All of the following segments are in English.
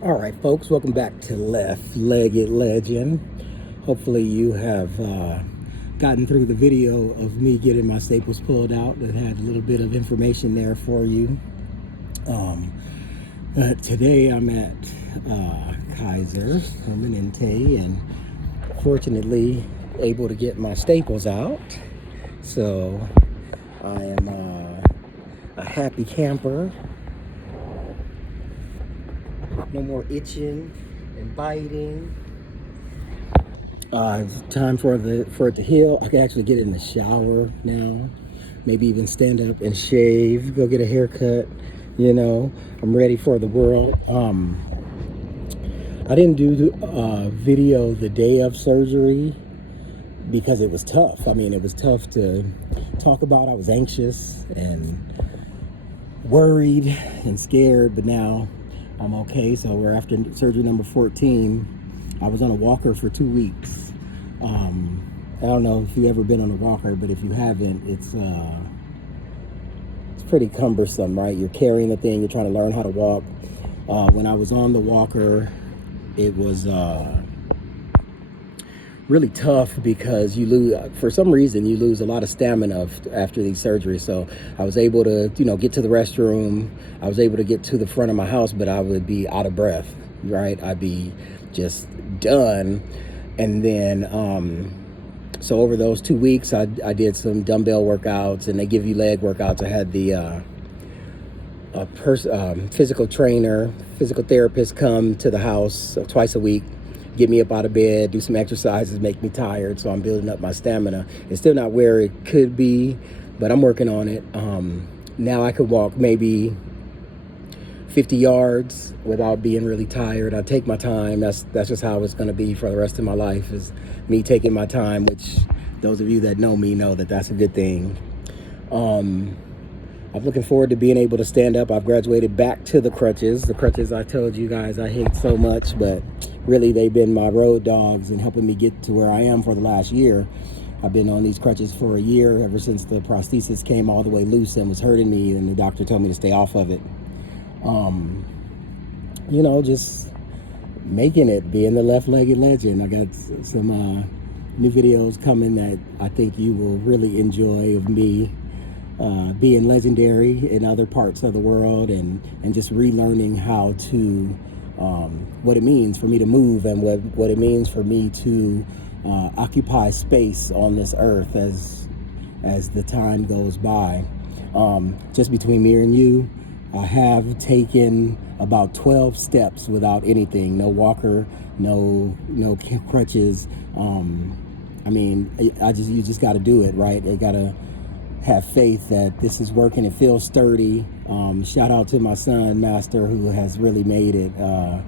All right, folks, welcome back to Left-Legged Legend. Hopefully you have gotten through the video of me getting my staples pulled out. That had a little bit of information there for you. Today I'm at Kaiser Permanente and fortunately able to get my staples out. So I am a happy camper. No more itching and biting. Time for it to heal. I can actually get in the shower now. Maybe even stand up and shave. Go get a haircut. I'm ready for the world. I didn't do video the day of surgery because it was tough. I mean, it was tough to talk about. I was anxious and worried and scared, but now I'm okay. So we're after surgery number 14. I was on a walker for 2 weeks. I don't know if you've ever been on a walker, but if you haven't, it's pretty cumbersome, right? You're carrying the thing, you're trying to learn how to walk. When I was on the walker, it was really tough because for some reason, you lose a lot of stamina after these surgeries. So I was able to, get to the restroom. I was able to get to the front of my house, but I would be out of breath, right? I'd be just done. And then, so over those 2 weeks, I did some dumbbell workouts, and they give you leg workouts. I had the physical trainer, physical therapist come to the house twice a week, get me up out of bed, do some exercises, make me tired. So I'm building up my stamina. It's still not where it could be, but I'm working on it. Now I could walk maybe 50 yards without being really tired. I take my time. That's just how it's going to be for the rest of my life, is me taking my time, which those of you that know me know that that's a good thing. I'm looking forward to being able to stand up. I've graduated back to the crutches. The crutches I told you guys I hate so much, but really they've been my road dogs and helping me get to where I am for the last year. I've been on these crutches for a year, ever since the prosthesis came all the way loose and was hurting me, and the doctor told me to stay off of it. Just making it, being the left-legged legend. I got some new videos coming that I think you will really enjoy, of me being legendary in other parts of the world, and just relearning how to what it means for me to move, and what it means for me to occupy space on this earth as the time goes by. Just between me and you, I have taken about 12 steps without anything, no walker, no crutches. You just got to do it, right? You got to have faith that this is working. It feels sturdy. Shout out to my son, Master, who has really made it a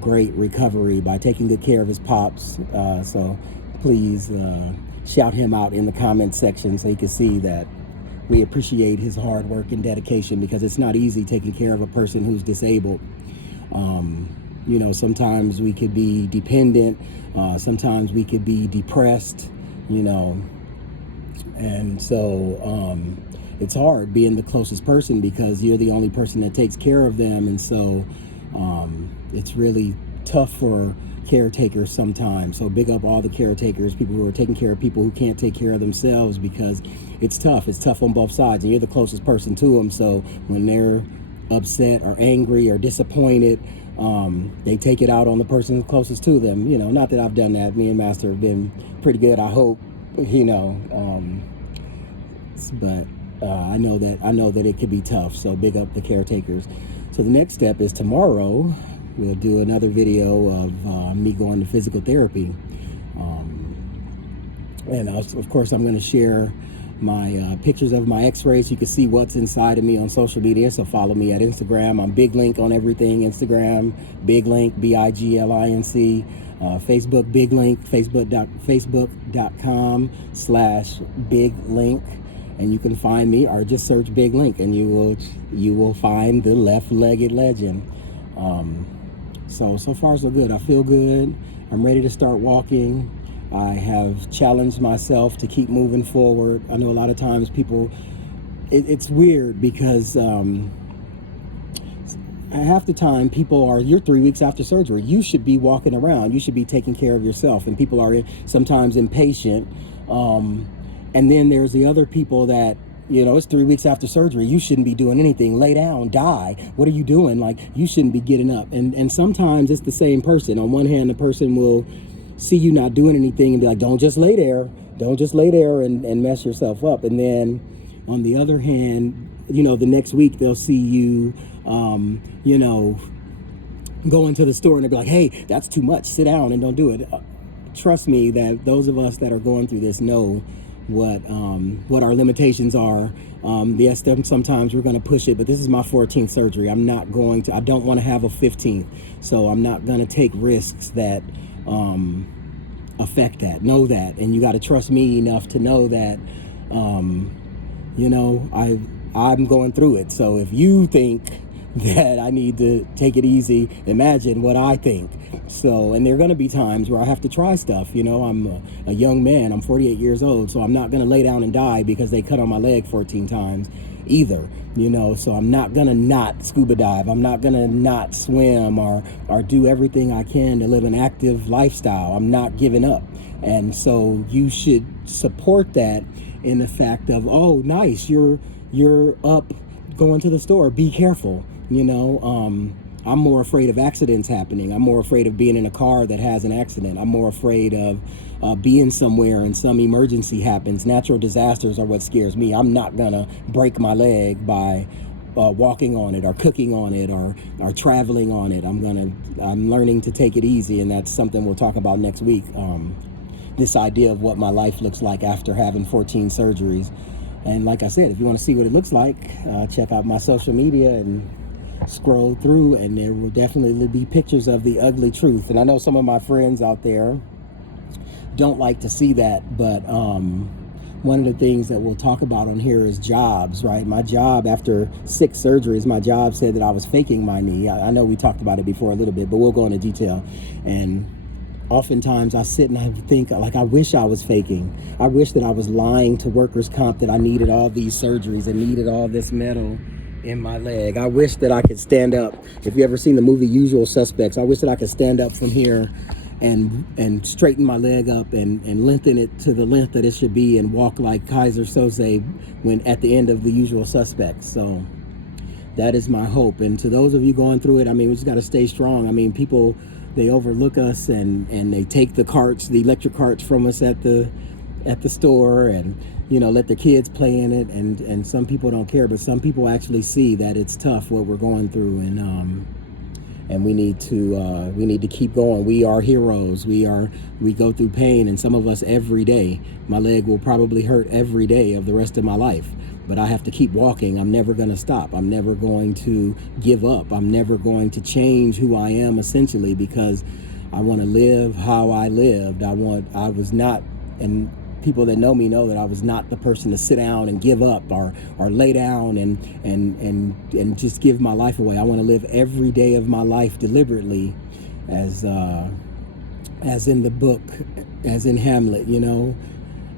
great recovery by taking good care of his pops. So please shout him out in the comment section so he can see that we appreciate his hard work and dedication, because it's not easy taking care of a person who's disabled. Sometimes we could be dependent, sometimes we could be depressed, and so it's hard being the closest person, because you're the only person that takes care of them. And so it's really tough for caretakers sometimes. So big up all the caretakers, people who are taking care of people who can't take care of themselves, because it's tough on both sides, and you're the closest person to them. So when they're upset or angry or disappointed, they take it out on the person closest to them. Not that I've done that. Me and Master have been pretty good, I hope. But I know that it could be tough. So big up the caretakers. So the next step is tomorrow we'll do another video of me going to physical therapy. And of course, I'm going to share my pictures of my x-rays. You can see what's inside of me on social media. So follow me at Instagram. I'm Big Link on everything. Instagram, Big Link, BIGLINC. Facebook, Big Link, facebook.com/Big Link. And you can find me, or just search Big Link, and you will find the left-legged legend. So far so good. I feel good. I'm ready to start walking. I have challenged myself to keep moving forward. I know a lot of times people, it's weird because half the time you're 3 weeks after surgery. You should be walking around. You should be taking care of yourself. And people are sometimes impatient. And then there's the other people that, it's 3 weeks after surgery. You shouldn't be doing anything. Lay down, die. What are you doing? Like, you shouldn't be getting up. And sometimes it's the same person. On one hand, the person will see you not doing anything and be like, don't just lay there. Don't just lay there and mess yourself up. And then on the other hand, the next week they'll see you, go into the store and they'll be like, hey, that's too much. Sit down and don't do it. Trust me that those of us that are going through this know what our limitations are. Yes, sometimes we're going to push it, but this is my 14th surgery. I don't want to have a 15th. So I'm not going to take risks that affect that. Know that. And you got to trust me enough to know that, I'm going through it. So if you think that I need to take it easy, imagine what I think. So, and there are going to be times where I have to try stuff. I'm a young man. I'm 48 years old, so I'm not going to lay down and die because they cut on my leg 14 times either. So I'm not going to not scuba dive. I'm not going to not swim or do everything I can to live an active lifestyle. I'm not giving up. And so you should support that in the fact of, oh, nice, you're up going to the store. Be careful. I'm more afraid of accidents happening. I'm more afraid of being in a car that has an accident. I'm more afraid of being somewhere and some emergency happens. Natural disasters are what scares me. I'm not gonna break my leg by walking on it or cooking on it or traveling on it. I'm learning to take it easy, and that's something we'll talk about next week. This idea of what my life looks like after having 14 surgeries. And like I said, if you want to see what it looks like, check out my social media and scroll through, and there will definitely be pictures of the ugly truth. And I know some of my friends out there don't like to see that, but one of the things that we'll talk about on here is jobs, right? My job, after 6 surgeries, my job said that I was faking my knee. I know we talked about it before a little bit, but we'll go into detail. And oftentimes I sit and I think, like, I wish I was faking. I wish that I was lying to workers' comp that I needed all these surgeries and needed all this metal in my leg. I wish that I could stand up. If you ever seen the movie Usual Suspects, I wish that I could stand up from here and straighten my leg up and lengthen it to the length that it should be and walk like Kaiser Soze when at the end of The Usual Suspects. So that is my hope. And to those of you going through it, we just got to stay strong. People, they overlook us and they take the electric carts from us at the store and let their kids play in it, and some people don't care, but some people actually see that it's tough what we're going through, and we need to keep going. We are heroes. We go through pain, and some of us every day. My leg will probably hurt every day of the rest of my life, but I have to keep walking. I'm never going to stop. I'm never going to give up. I'm never going to change who I am, essentially, because I want to live how I lived. And people that know me know that I was not the person to sit down and give up or lay down and just give my life away. I want to live every day of my life deliberately, as in the book, as in Hamlet.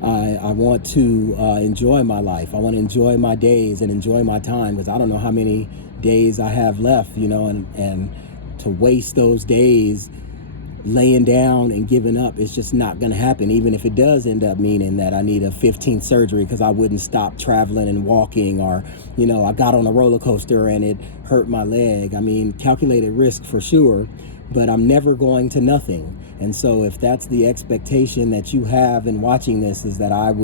I want to enjoy my life. I want to enjoy my days and enjoy my time, because I don't know how many days I have left, and to waste those days laying down and giving up, it's just not going to happen, even if it does end up meaning that I need a 15th surgery because I wouldn't stop traveling and walking, or I got on a roller coaster and it hurt my leg. Calculated risk for sure, but I'm never going to nothing. And so if that's the expectation that you have in watching this, is that I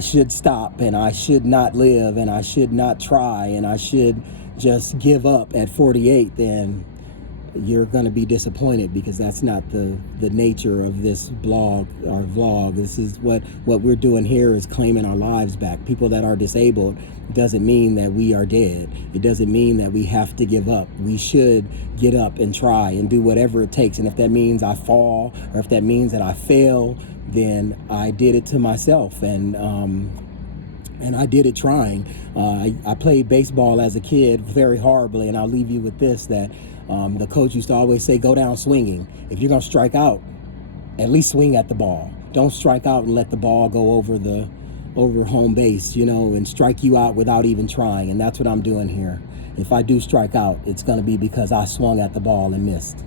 should stop and I should not live and I should not try and I should just give up at 48, then you're going to be disappointed, because that's not the nature of this blog or vlog. This is what we're doing here, is claiming our lives back. People that are disabled doesn't mean that we are dead. It doesn't mean that we have to give up. We should get up and try and do whatever it takes. And if that means I fall, or if that means that I fail, then I did it to myself. And I did it trying. I played baseball as a kid very horribly, and I'll leave you with this, that the coach used to always say, go down swinging. If you're going to strike out, at least swing at the ball. Don't strike out and let the ball go over the over home base, you know, and strike you out without even trying. And that's what I'm doing here. If I do strike out, it's going to be because I swung at the ball and missed.